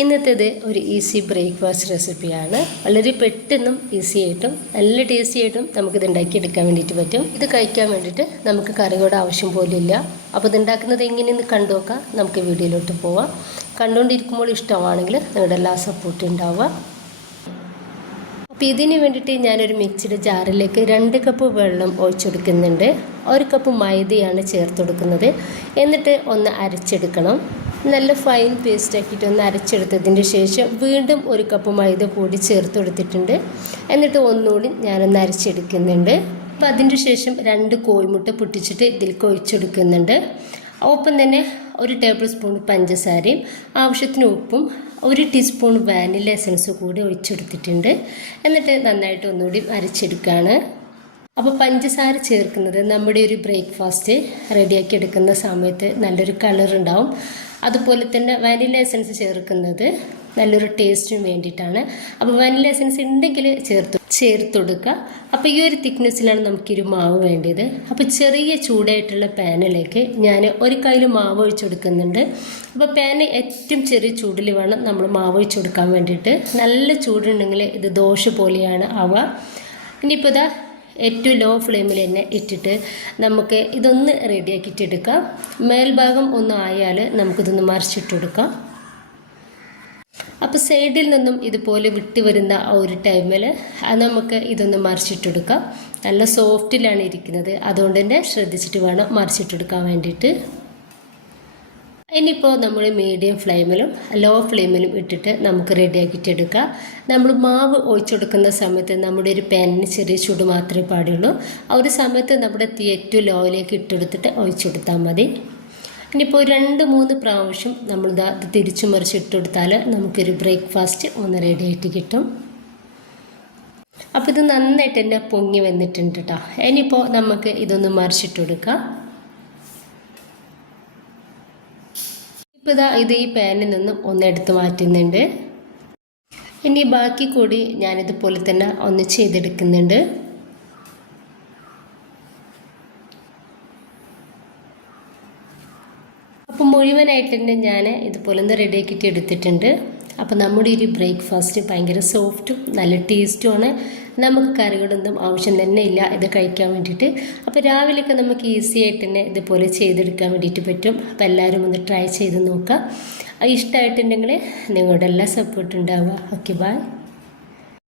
ഇന്നത്തേത് ഒരു easy breakfast റെസിപ്പിയാണ്. വളരെ പെട്ടെന്നും ഈസി ആയിട്ടും നല്ല ടേസ്റ്റി ആയിട്ടും നമുക്കിത് ഉണ്ടാക്കിയെടുക്കാൻ വേണ്ടിയിട്ട് പറ്റും. ഇത് കഴിക്കാൻ വേണ്ടിയിട്ട് നമുക്ക് കറിയുടെ ആവശ്യം പോലും ഇല്ല. അപ്പോൾ ഇതുണ്ടാക്കുന്നത് എങ്ങനെയെന്ന് കണ്ടു നോക്കാം. നമുക്ക് വീഡിയോയിലോട്ട് പോവാം. കണ്ടുകൊണ്ടിരിക്കുമ്പോൾ ഇഷ്ടമാണെങ്കിൽ നിങ്ങളുടെ എല്ലാ സപ്പോർട്ടും ഉണ്ടാവുക. അപ്പോൾ ഇതിന് വേണ്ടിയിട്ട് ഞാനൊരു മിക്സിയുടെ ജാറിലേക്ക് 2 കപ്പ് വെള്ളം ഒഴിച്ചെടുക്കുന്നുണ്ട്. 1 കപ്പ് മൈദയാണ് ചേർത്ത് കൊടുക്കുന്നത്. എന്നിട്ട് ഒന്ന് അരച്ചെടുക്കണം. നല്ല ഫൈൻ പേസ്റ്റ് ആക്കിയിട്ട് ഒന്ന് അരച്ചെടുത്തതിന് ശേഷം വീണ്ടും 1 കപ്പ് മൈദ കൂടി ചേർത്ത് കൊടുത്തിട്ടുണ്ട്. എന്നിട്ട് ഒന്നുകൂടി ഞാനൊന്ന് അരച്ചെടുക്കുന്നുണ്ട്. അപ്പോൾ അതിന് ശേഷം 2 കോഴിമുട്ട പൊട്ടിച്ചിട്ട് ഇതിലേക്ക് ഒഴിച്ചെടുക്കുന്നുണ്ട്. ഒപ്പം തന്നെ 1 ടേബിൾ സ്പൂൺ പഞ്ചസാരയും ആവശ്യത്തിന് ഉപ്പും 1 ടീസ്പൂൺ വാനില എസൻസ് കൂടി ഒഴിച്ചെടുത്തിട്ടുണ്ട്. എന്നിട്ട് നന്നായിട്ട് ഒന്നുകൂടി അരച്ചെടുക്കുകയാണ്. അപ്പോൾ പഞ്ചസാര ചേർക്കുന്നത് നമ്മുടെ ഒരു ബ്രേക്ക്ഫാസ്റ്റ് റെഡിയാക്കി എടുക്കുന്ന സമയത്ത് നല്ലൊരു കളർ ഉണ്ടാവും. അതുപോലെ തന്നെ വാനില എസൻസ് ചേർക്കുന്നത് നല്ലൊരു ടേസ്റ്റിന് വേണ്ടിയിട്ടാണ്. അപ്പോൾ വാനില എസൻസ് ഉണ്ടെങ്കിൽ ചേർത്ത് കൊടുക്കുക. അപ്പോൾ ഈ ഒരു തിക്നെസ്സിലാണ് നമുക്കൊരു മാവ് വേണ്ടത്. അപ്പോൾ ചെറിയ ചൂടായിട്ടുള്ള പാനിലേക്ക് ഞാൻ 1 കയ്യിൽ മാവ് ഒഴിച്ചു കൊടുക്കുന്നുണ്ട്. അപ്പോൾ പാന് ഏറ്റവും ചെറിയ ചൂടിൽ വേണം നമ്മൾ മാവ് ഒഴിച്ചു കൊടുക്കാൻ വേണ്ടിയിട്ട്. നല്ല ചൂടുണ്ടെങ്കിൽ ഇത് ദോശ പോലെയാണ് ആവുക. ഇനിയിപ്പോൾ ഇതാ ഏറ്റവും ലോ ഫ്ലെയിമിൽ തന്നെ ഇട്ടിട്ട് നമുക്ക് ഇതൊന്ന് റെഡിയാക്കിയിട്ടെടുക്കാം. മേൽഭാഗം ഒന്ന് ആയാൽ നമുക്കിതൊന്ന് മറിച്ചിട്ടെടുക്കാം. അപ്പോൾ സൈഡിൽ നിന്നും ഇതുപോലെ വിട്ട് വരുന്ന ആ ഒരു ടൈമിൽ നമുക്ക് ഇതൊന്ന് മറിച്ചിട്ടെടുക്കാം. നല്ല സോഫ്റ്റിലാണ് ഇരിക്കുന്നത്, അതുകൊണ്ട് തന്നെ ശ്രദ്ധിച്ചിട്ട് വേണം മറിച്ചിട്ടെടുക്കാൻ വേണ്ടിയിട്ട്. ഇനിയിപ്പോൾ നമ്മൾ മീഡിയം ഫ്ലെയിമിലും ലോ ഫ്ലെയിമിലും ഇട്ടിട്ട് നമുക്ക് റെഡിയാക്കിയിട്ടെടുക്കാം. നമ്മൾ മാവ് ഒഴിച്ചെടുക്കുന്ന സമയത്ത് നമ്മുടെ ഒരു പാനിന് ചെറിയ ചൂട് മാത്രമേ പാടുള്ളൂ. ആ ഒരു സമയത്ത് നമ്മുടെ തീ ഏറ്റവും ലോയിലേക്ക് ഇട്ടെടുത്തിട്ട് ഒഴിച്ചെടുത്താൽ മതി. ഇനിയിപ്പോൾ 2-3 പ്രാവശ്യം നമ്മളിത് തിരിച്ചു മറിച്ചിട്ടെടുത്താൽ നമുക്കൊരു ബ്രേക്ക്ഫാസ്റ്റ് ഒന്ന് റെഡിയായിട്ട് കിട്ടും. അപ്പോൾ ഇത് നന്നായിട്ട് തന്നെ പൊങ്ങി വന്നിട്ടുണ്ട് കേട്ടോ. ഇനിയിപ്പോൾ നമുക്ക് ഇതൊന്ന് മറിച്ചിട്ടെടുക്കാം. ഇപ്പോൾ ഇത് ഈ പാനിൽ നിന്നും ഒന്ന് എടുത്ത് മാറ്റുന്നുണ്ട്. ഇനി ബാക്കി കൂടി ഞാനിതുപോലെ തന്നെ ഒന്ന് ചെയ്തെടുക്കുന്നുണ്ട്. അപ്പോൾ മുഴുവനായിട്ട് തന്നെ ഞാൻ ഇതുപോലെ ഒന്ന് റെഡിയാക്കിയിട്ട് എടുത്തിട്ടുണ്ട്. അപ്പോൾ നമ്മുടെ ഒരു ബ്രേക്ക്ഫാസ്റ്റ് ഭയങ്കര സോഫ്റ്റും നല്ല ടേസ്റ്റുമാണ്. നമുക്ക് കറികളൊന്നും ആവശ്യം തന്നെ ഇല്ല ഇത് കഴിക്കാൻ വേണ്ടിയിട്ട്. അപ്പോൾ രാവിലെയൊക്കെ നമുക്ക് ഈസി ആയിട്ട് തന്നെ ഇതുപോലെ ചെയ്തെടുക്കാൻ വേണ്ടിയിട്ട് പറ്റും. അപ്പോൾ എല്ലാവരും ഒന്ന് ട്രൈ ചെയ്ത് നോക്കുക. ഇഷ്ടമായിട്ടുണ്ടെങ്കിൽ നിങ്ങളുടെ എല്ലാ സപ്പോർട്ടും ഉണ്ടാവുക. Okay, by.